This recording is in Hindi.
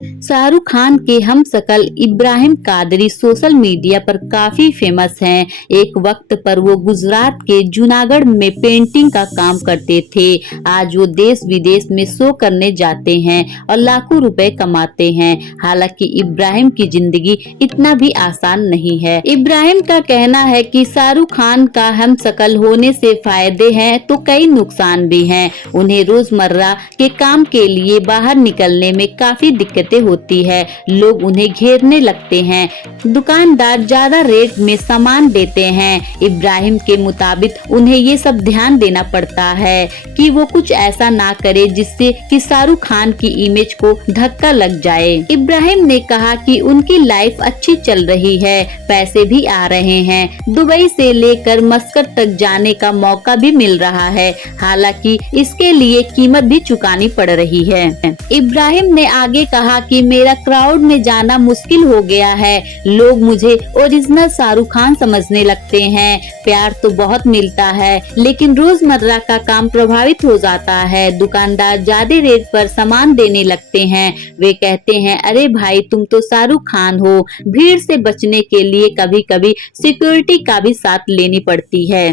शाहरुख खान के हमशक्ल इब्राहिम कादरी सोशल मीडिया पर काफी फेमस हैं। एक वक्त पर वो गुजरात के जूनागढ़ में पेंटिंग का काम करते थे। आज वो देश विदेश में शो करने जाते हैं और लाखों रुपए कमाते हैं। हालांकि इब्राहिम की जिंदगी इतना भी आसान नहीं है। इब्राहिम का कहना है कि शाहरुख खान का हमशक्ल होने से फायदे हैं तो कई नुकसान भी हैं। उन्हें रोजमर्रा के काम के लिए बाहर निकलने में काफी दिक्कतें होती है। लोग उन्हें घेरने लगते हैं, दुकानदार ज्यादा रेट में सामान देते हैं। इब्राहिम के मुताबिक उन्हें ये सब ध्यान देना पड़ता है कि वो कुछ ऐसा ना करे जिससे कि शाहरुख खान की इमेज को धक्का लग जाए। इब्राहिम ने कहा कि उनकी लाइफ अच्छी चल रही है, पैसे भी आ रहे हैं, दुबई से लेकर मस्कट तक जाने का मौका भी मिल रहा है। हालांकि इसके लिए कीमत भी चुकानी पड़ रही है। इब्राहिम ने आगे कहा कि मेरा क्राउड में जाना मुश्किल हो गया है। लोग मुझे ओरिजिनल शाहरुख खान समझने लगते हैं। प्यार तो बहुत मिलता है, लेकिन रोजमर्रा का काम प्रभावित हो जाता है। दुकानदार ज्यादा रेट पर सामान देने लगते हैं। वे कहते हैं, अरे भाई तुम तो शाहरुख खान हो। भीड़ से बचने के लिए कभी कभी सिक्योरिटी का भी साथ लेनी पड़ती है।